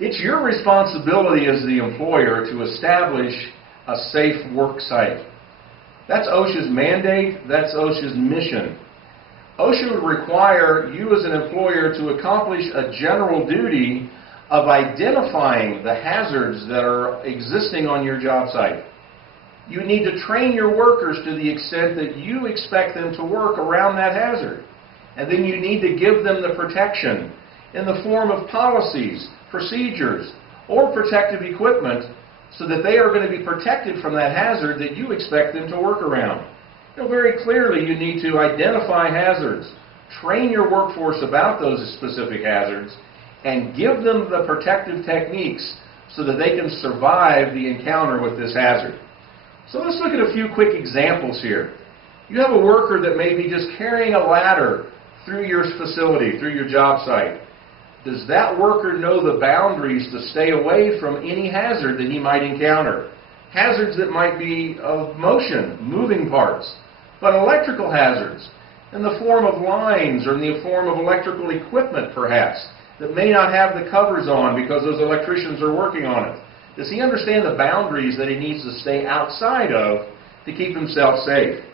It's your responsibility as the employer to establish a safe work site. That's OSHA's mandate, that's OSHA's mission. OSHA would require you as an employer to accomplish a general duty of identifying the hazards that are existing on your job site. You need to train your workers to the extent that you expect them to work around that hazard. And then you need to give them the protection in the form of policies, procedures, or protective equipment so that they are going to be protected from that hazard that you expect them to work around. Very clearly, you need to identify hazards, train your workforce about those specific hazards, and give them the protective techniques so that they can survive the encounter with this hazard. So let's look at a few quick examples here. You have a worker that may be just carrying a ladder through your facility, through your job site. Does that worker know the boundaries to stay away from any hazard that he might encounter? Hazards that might be of motion, moving parts, but electrical hazards in the form of lines or in the form of electrical equipment perhaps that may not have the covers on because those electricians are working on it. Does he understand the boundaries that he needs to stay outside of to keep himself safe?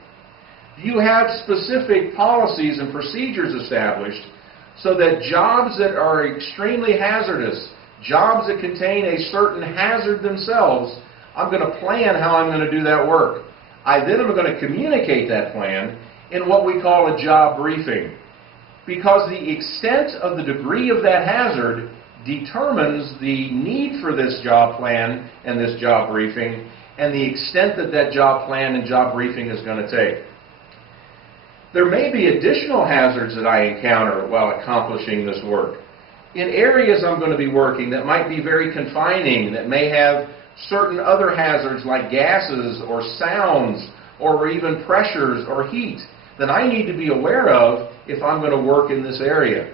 Do you have specific policies and procedures established so that jobs that are extremely hazardous, jobs that contain a certain hazard themselves, I'm going to plan how I'm going to do that work. I then am going to communicate that plan in what we call a job briefing. Because the extent of the degree of that hazard determines the need for this job plan and this job briefing and the extent that that job plan and job briefing is going to take. There may be additional hazards that I encounter while accomplishing this work. In areas I'm going to be working that might be very confining, that may have certain other hazards like gases or sounds or even pressures or heat that I need to be aware of if I'm going to work in this area.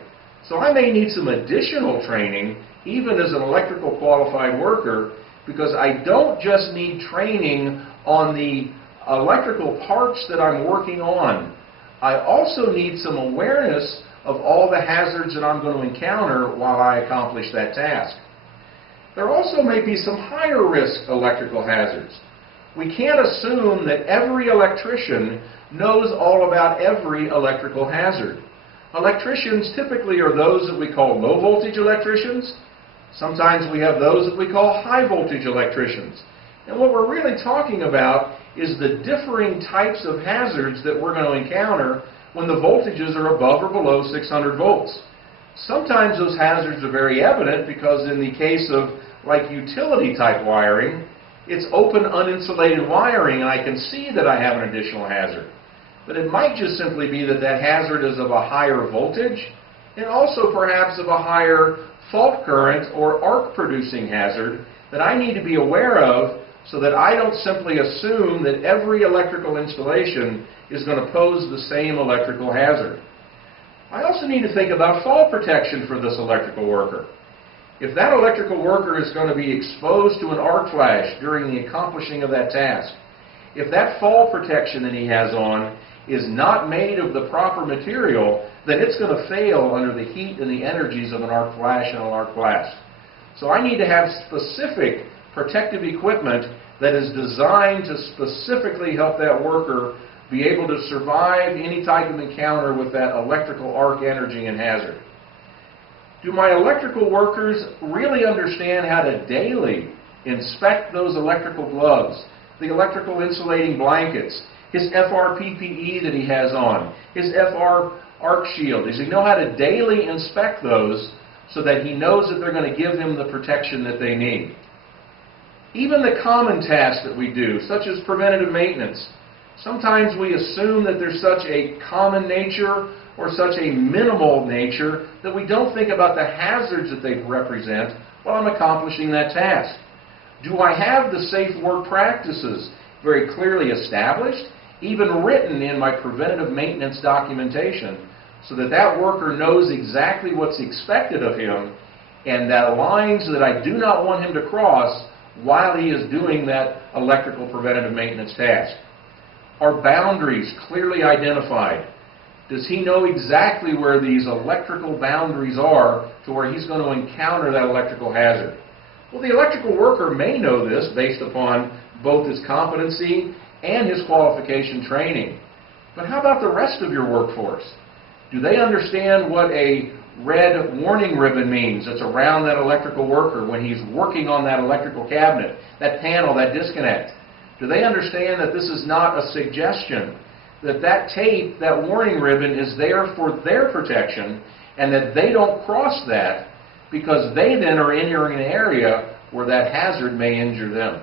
So I may need some additional training, even as an electrical qualified worker, because I don't just need training on the electrical parts that I'm working on. I also need some awareness of all the hazards that I'm going to encounter while I accomplish that task. There also may be some higher risk electrical hazards. We can't assume that every electrician knows all about every electrical hazard. Electricians typically are those that we call low voltage electricians. Sometimes we have those that we call high voltage electricians. And what we're really talking about is the differing types of hazards that we're going to encounter when the voltages are above or below 600 volts. Sometimes those hazards are very evident because in the case of like utility type wiring, it's open uninsulated wiring and I can see that I have an additional hazard. But it might just simply be that that hazard is of a higher voltage and also perhaps of a higher fault current or arc producing hazard that I need to be aware of so that I don't simply assume that every electrical installation is going to pose the same electrical hazard. I also need to think about fall protection for this electrical worker. If that electrical worker is going to be exposed to an arc flash during the accomplishing of that task, if that fall protection that he has on is not made of the proper material, then it's going to fail under the heat and the energies of an arc flash and an arc blast. So I need to have specific protective equipment that is designed to specifically help that worker be able to survive any type of encounter with that electrical arc energy and hazard. Do my electrical workers really understand how to daily inspect those electrical gloves, the electrical insulating blankets, his FR PPE that he has on, his FR arc shield? Does he know how to daily inspect those so that he knows that they're going to give him the protection that they need? Even the common tasks that we do, such as preventative maintenance, sometimes we assume that there's such a common nature or such a minimal nature that we don't think about the hazards that they represent while I'm accomplishing that task. Do I have the safe work practices very clearly established, even written in my preventative maintenance documentation, so that that worker knows exactly what's expected of him and that lines that I do not want him to cross while he is doing that electrical preventative maintenance task? Are boundaries clearly identified? Does he know exactly where these electrical boundaries are to where he's going to encounter that electrical hazard? Well, the electrical worker may know this based upon both his competency and his qualification training. But how about the rest of your workforce? Do they understand what a red warning ribbon means that's around that electrical worker when he's working on that electrical cabinet, that panel, that disconnect? Do they understand that this is not a suggestion, that that tape, that warning ribbon is there for their protection, and that they don't cross that because they then are entering an area where that hazard may injure them?